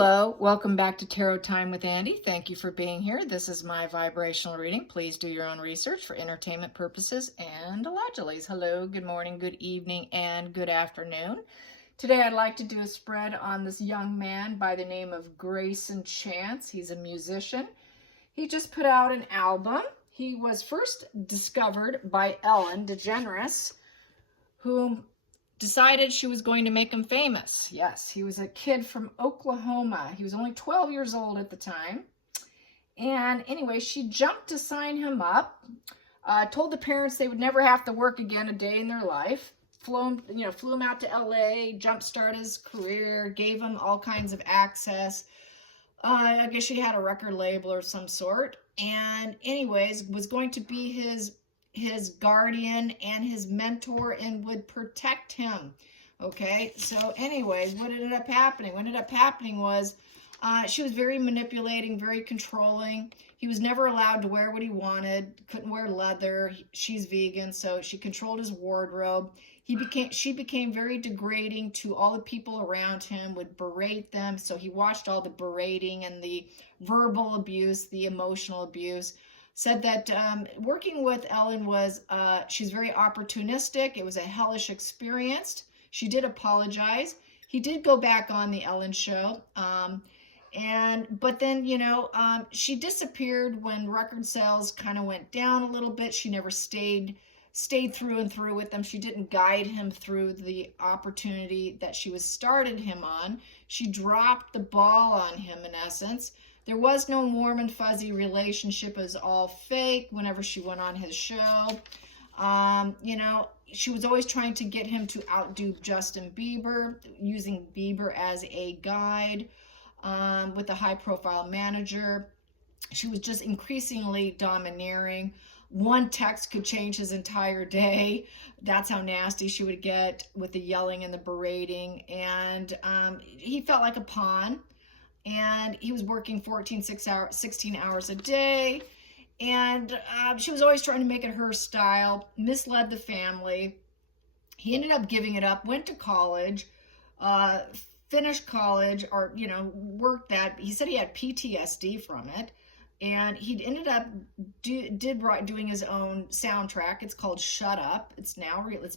Hello, welcome back to Tarot Time with Andy. Thank you for being here. This is my vibrational reading. Please do your own research for entertainment purposes and allegedly. Hello, good morning, good evening, and good afternoon. Today I'd like to do a spread on this young man by the name of Greyson Chance. He's a musician. He just put out an album. He was first discovered by Ellen DeGeneres, whom decided she was going to make him famous. Yes, he was a kid from Oklahoma. He was only 12 years old at the time. And anyway, she jumped to sign him up, told the parents they would never have to work again a day in their life, flew him out to LA, jumpstart his career, gave him all kinds of access. I guess she had a record label or some sort. And anyways, was going to be his guardian and his mentor and would protect him. Okay, so anyways, what ended up happening? What ended up happening was she was very manipulating, very controlling. He was never allowed to wear what he wanted, couldn't wear leather. She's vegan, so she controlled his wardrobe. She became very degrading to all the people around him, would berate them. So he watched all the berating and the verbal abuse, the emotional abuse. Said that working with Ellen was, she's very opportunistic. It was a hellish experience. She did apologize. He did go back on the Ellen show. But then, she disappeared when record sales kind of went down a little bit. She never stayed through and through with them. She didn't guide him through the opportunity that she was started him on. She dropped the ball on him in essence. There was no warm and fuzzy relationship. It was all fake whenever she went on his show. She was always trying to get him to outdo Justin Bieber, using Bieber as a guide with a high-profile manager. She was just increasingly domineering. One text could change his entire day. That's how nasty she would get with the yelling and the berating. And he felt like a pawn. And he was working 16 hours a day. And she was always trying to make it her style, misled the family. He ended up giving it up, went to college, finished college, or, worked that. He said he had PTSD from it. And he ended up doing his own soundtrack. It's called Shut Up. It's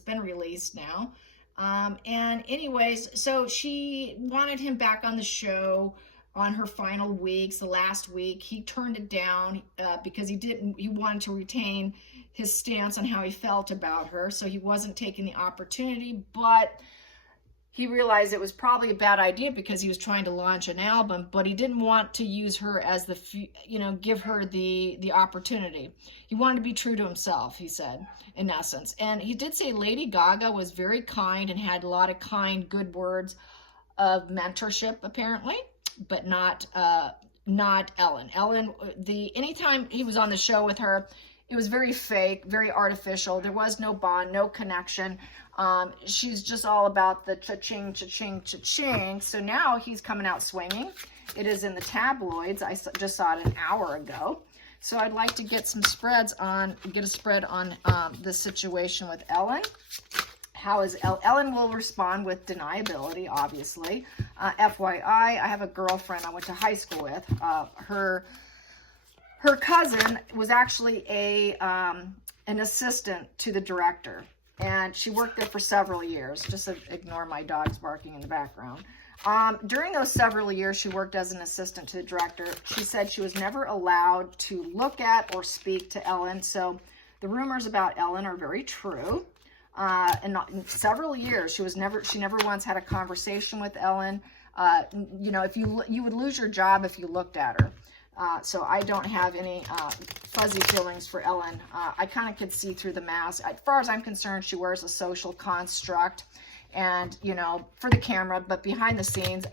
been released now. And anyways, so she wanted him back on the show on her final weeks. The last week, he turned it down because he wanted to retain his stance on how he felt about her. So he wasn't taking the opportunity, but he realized it was probably a bad idea because he was trying to launch an album, but he didn't want to use her as give her the opportunity. He wanted to be true to himself, he said, in essence. And he did say Lady Gaga was very kind and had a lot of kind, good words of mentorship, apparently, but not Ellen. Anytime he was on the show with her, it was very fake, very artificial. There was no bond, no connection. She's just all about the cha-ching, cha-ching, cha-ching. So now he's coming out swinging. It is in the tabloids. I just saw it an hour ago. So I'd like to get a spread on the situation with Ellen. How is Ellen will respond with deniability, obviously. FYI, I have a girlfriend I went to high school with. Her cousin was actually an assistant to the director, and she worked there for several years. Just ignore my dogs barking in the background. During those several years she worked as an assistant to the director, she said she was never allowed to look at or speak to Ellen. So the rumors about Ellen are very true. In several years, she never once had a conversation with Ellen. If you would lose your job if you looked at her. So I don't have any fuzzy feelings for Ellen. I kind of could see through the mask. As far as I'm concerned, she wears a social construct, and for the camera, but behind the scenes,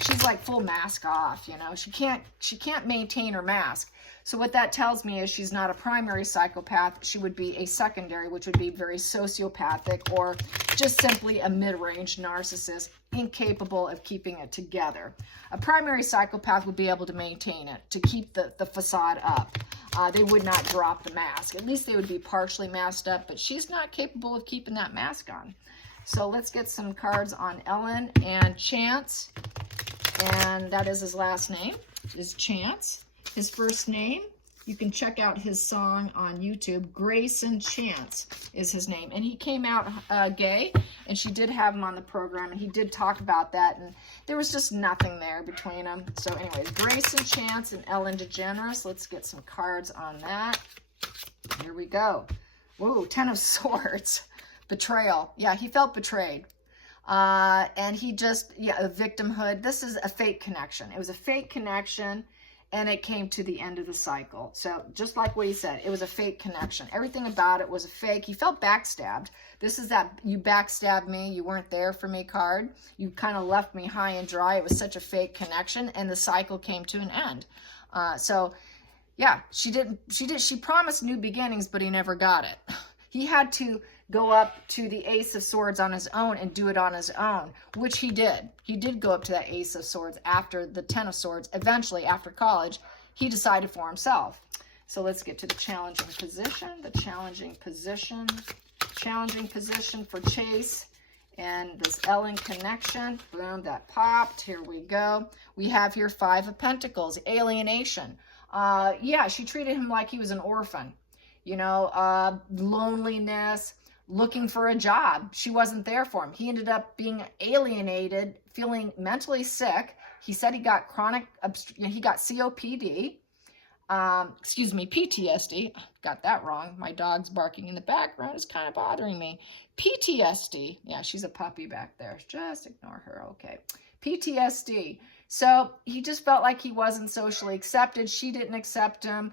she's like full mask off. She can't maintain her mask. So what that tells me is she's not a primary psychopath. She would be a secondary, which would be very sociopathic, or just simply a mid-range narcissist, incapable of keeping it together. A primary psychopath would be able to maintain it, to keep the facade up. They would not drop the mask. At least they would be partially masked up, but she's not capable of keeping that mask on. So let's get some cards on Ellen and Chance. and that is his last name, is Chance. His first name, you can check out his song on YouTube. Greyson Chance is his name. And he came out gay, and she did have him on the program, and he did talk about that, and there was just nothing there between them. So anyways, Greyson Chance and Ellen DeGeneres. Let's get some cards on that. Here we go. Whoa, 10 of Swords. Betrayal. Yeah, he felt betrayed. And he just, yeah, a victimhood. This is a fake connection. It was a fake connection, and it came to the end of the cycle. So just like what he said, it was a fake connection. Everything about it was a fake. He felt backstabbed. This is that you backstabbed me, you weren't there for me card. You kind of left me high and dry. It was such a fake connection, and the cycle came to an end. So yeah, she promised new beginnings, but he never got it. He had to go up to the Ace of Swords on his own and do it on his own, which he did. He did go up to that Ace of Swords after the 10 of Swords. Eventually, after college, he decided for himself. So let's get to the challenging position. The challenging position for Chase and this Ellen connection. Boom, that popped. Here we go. We have here 5 of Pentacles, alienation. Yeah, she treated him like he was an orphan. You know, loneliness, looking for a job. She wasn't there for him. He ended up being alienated, feeling mentally sick. He said he got he got COPD. Excuse me, PTSD. Got that wrong. My dog's barking in the background. It's kind of bothering me. PTSD. Yeah, she's a puppy back there. Just ignore her. Okay. PTSD. So he just felt like he wasn't socially accepted. She didn't accept him.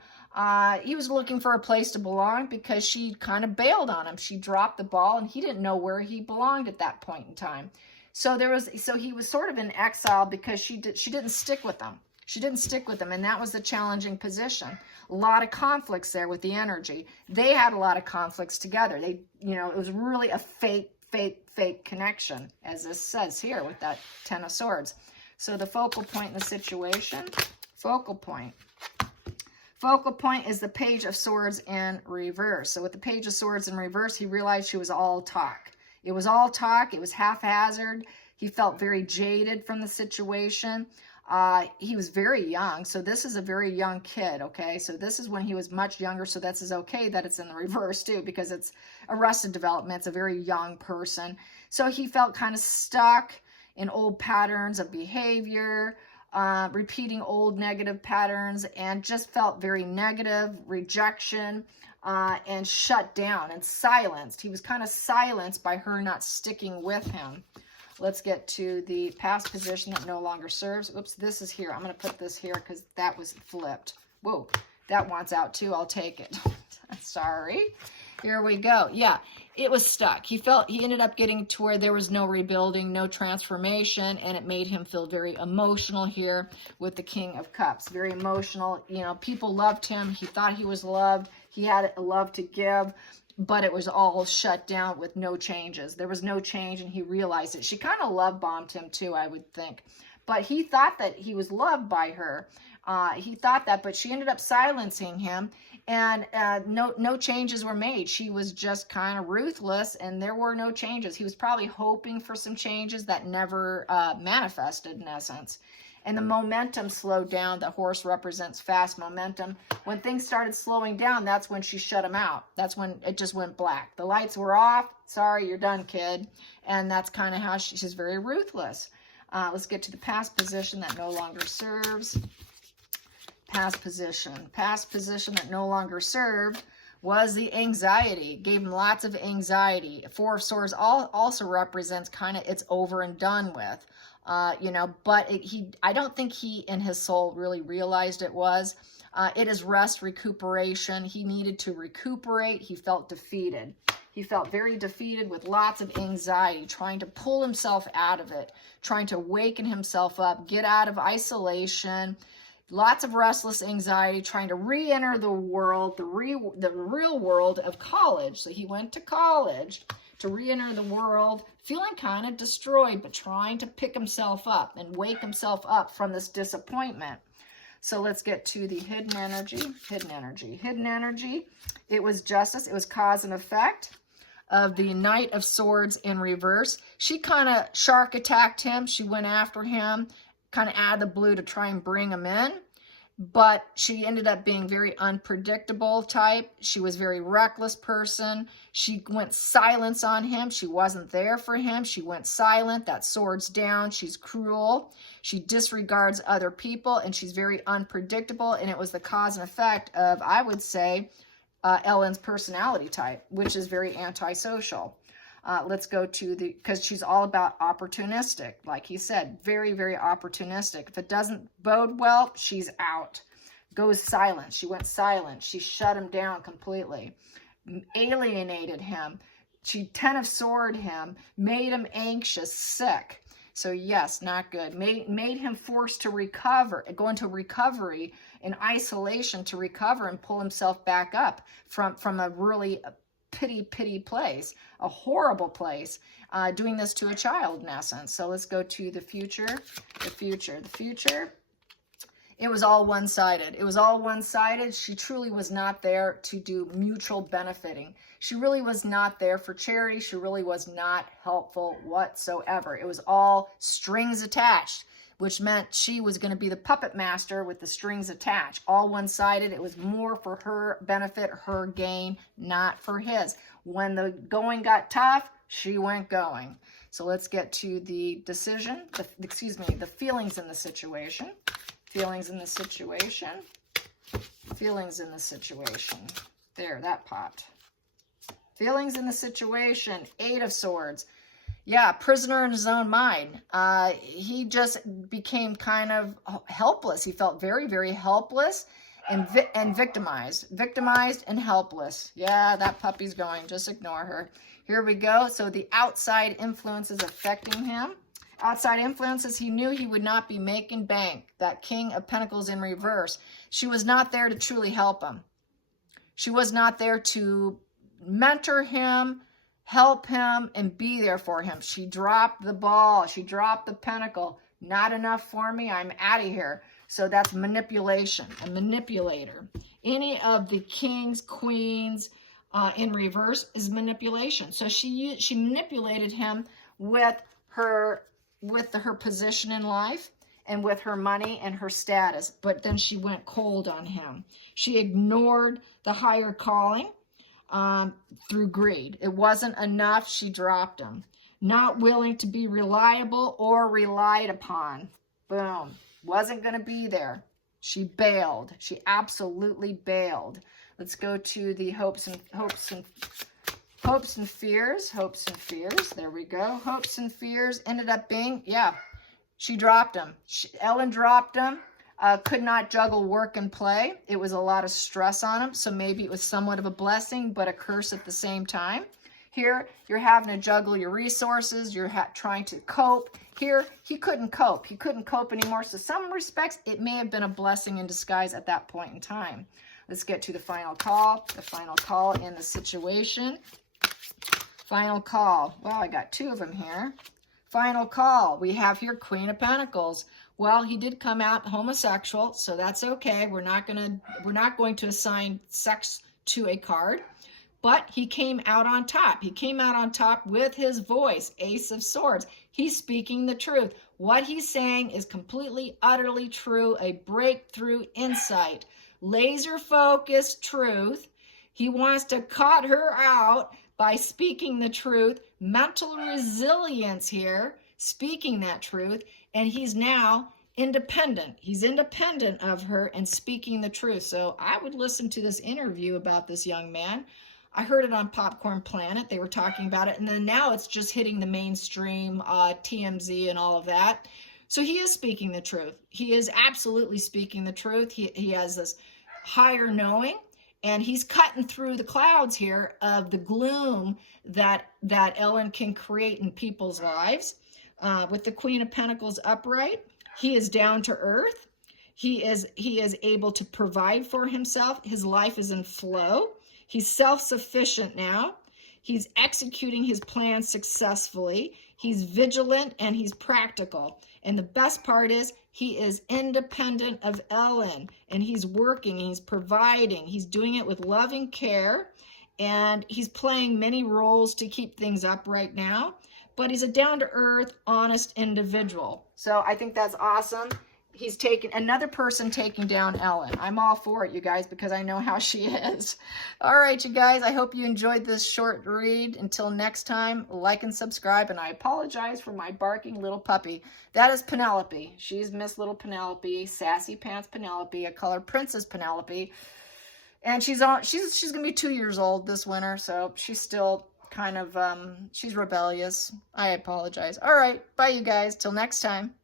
He was looking for a place to belong because she kind of bailed on him. She dropped the ball, and he didn't know where he belonged at that point in time. So he was sort of in exile because she didn't stick with him. She didn't stick with him, and that was the challenging position. A lot of conflicts there with the energy. They had a lot of conflicts together. It was really a fake connection, as this says here with that 10 of Swords. So the focal point in the situation, focal point is the Page of Swords in reverse. So with the Page of Swords in reverse, he realized she was all talk. It was all talk. It was haphazard. He felt very jaded from the situation. He was very young. So this is a very young kid, okay? So this is when he was much younger. So that's okay that it's in the reverse too, because it's arrested development. It's a very young person. So he felt kind of stuck in old patterns of behavior, repeating old negative patterns, and just felt very negative, rejection, and shut down and silenced. He was kind of silenced by her not sticking with him. Let's get to the past position that no longer serves. Oops, this is here. I'm going to put this here because that was flipped. Whoa, that wants out too. I'll take it. Sorry. Here we go. Yeah, it was stuck. He ended up getting to where there was no rebuilding, no transformation, and it made him feel very emotional here with the King of Cups. Very emotional. You know, people loved him. He thought he was loved. He had love to give, but it was all shut down with no changes. There was no change, and he realized it. She kind of love bombed him too, I would think. But he thought that he was loved by her. He thought that, but she ended up silencing him, and no changes were made. She was just kind of ruthless, and there were no changes. He was probably hoping for some changes that never manifested, in essence. And the momentum slowed down. The horse represents fast momentum. When things started slowing down, that's when she shut him out. That's when it just went black. The lights were off. Sorry, you're done, kid. And that's kind of how she's very ruthless. Let's get to the past position that no longer serves. Past position that no longer served was the anxiety. Gave him lots of anxiety. 4 of Swords also represents kind of it's over and done with. But I don't think he in his soul really realized it was. It is rest, recuperation. He needed to recuperate. He felt defeated. He felt very defeated with lots of anxiety, trying to pull himself out of it, trying to waken himself up, get out of isolation. Lots of restless anxiety, trying to re-enter the world, the real world of college. So he went to college to re-enter the world, feeling kind of destroyed, but trying to pick himself up and wake himself up from this disappointment. So let's get to the hidden energy. Hidden energy. It was justice. It was cause and effect of the Knight of Swords in reverse. She kind of shark attacked him. She went after him. kind of out of the blue to try and bring him in. But she ended up being very unpredictable type. She was a very reckless person. She went silence on him. She wasn't there for him. She went silent. That sword's down. She's cruel. She disregards other people, and she's very unpredictable. And it was the cause and effect of, I would say, Ellen's personality type, which is very antisocial. Let's go to because she's all about opportunistic. Like he said, very, very opportunistic. If it doesn't bode well, she's out. Goes silent. She went silent. She shut him down completely. Alienated him. She 10 of sword him. Made him anxious, sick. So yes, not good. Made him forced to recover, go into recovery in isolation to recover and pull himself back up from a really pity place, a horrible place, doing this to a child in essence. So let's go to the future. The future. It was all one-sided. It was all one-sided. She truly was not there to do mutual benefiting. She really was not there for charity. She really was not helpful whatsoever. It was all strings attached, which meant she was going to be the puppet master with the strings attached. All one-sided. It was more for her benefit, her gain, not for his. When the going got tough, she went going. So let's get to the decision, the feelings in the situation. Feelings in the situation. Feelings in the situation. There, that popped. Feelings in the situation. 8 of Swords. Yeah, prisoner in his own mind. He just became kind of helpless. He felt very, very helpless and victimized. Victimized and helpless. Yeah, that puppy's going. Just ignore her. Here we go. So the outside influences affecting him. Outside influences, he knew he would not be making bank. That King of Pentacles in reverse. She was not there to truly help him. She was not there to mentor him, help him, and be there for him. She dropped the ball. She dropped the pentacle. Not enough for me. I'm out of here. So that's manipulation, a manipulator. Any of the kings, queens in reverse is manipulation. So she manipulated him with her position in life and with her money and her status. But then she went cold on him. She ignored the higher calling. Through greed. It wasn't enough. She dropped him. Not willing to be reliable or relied upon. Boom. Wasn't going to be there. She bailed. She absolutely bailed. Let's go to the hopes and fears. Hopes and fears. There we go. Hopes and fears ended up being, yeah, she dropped him. Ellen dropped him. Could not juggle work and play. It was a lot of stress on him, so maybe it was somewhat of a blessing, but a curse at the same time. Here, you're having to juggle your resources. You're trying to cope. Here, he couldn't cope. He couldn't cope anymore. So some respects, it may have been a blessing in disguise at that point in time. Let's get to the final call. The final call in the situation. Final call. Well, I got 2 of them here. Final call. We have here Queen of Pentacles. Well, he did come out homosexual, so that's okay. We're not going to assign sex to a card, but he came out on top. He came out on top with his voice, Ace of Swords. He's speaking the truth. What he's saying is completely, utterly true, a breakthrough insight, laser-focused truth. He wants to cut her out by speaking the truth, mental resilience here, speaking that truth, and he's now independent. He's independent of her and speaking the truth. So I would listen to this interview about this young man. I heard it on Popcorn Planet. They were talking about it, and then now it's just hitting the mainstream, TMZ and all of that. So he is speaking the truth. He is absolutely speaking the truth. He has this higher knowing, and he's cutting through the clouds here of the gloom that Ellen can create in people's lives. With the Queen of Pentacles upright, he is down to earth. He is able to provide for himself. His life is in flow. He's self-sufficient now. He's executing his plans successfully. He's vigilant and he's practical. And the best part is he is independent of Ellen, and he's working, he's providing, he's doing it with loving care, and he's playing many roles to keep things up right now. but he's a down-to-earth, honest individual. So I think that's awesome. He's another person taking down Ellen. I'm all for it, you guys, because I know how she is. All right, you guys, I hope you enjoyed this short read. Until next time, like and subscribe, and I apologize for my barking little puppy. That is Penelope. She's Miss Little Penelope, Sassy Pants Penelope. I call her Princess Penelope. And she's gonna be 2 years old this winter, so she's still kind of she's rebellious. I apologize. All right, bye, you guys. Till next time.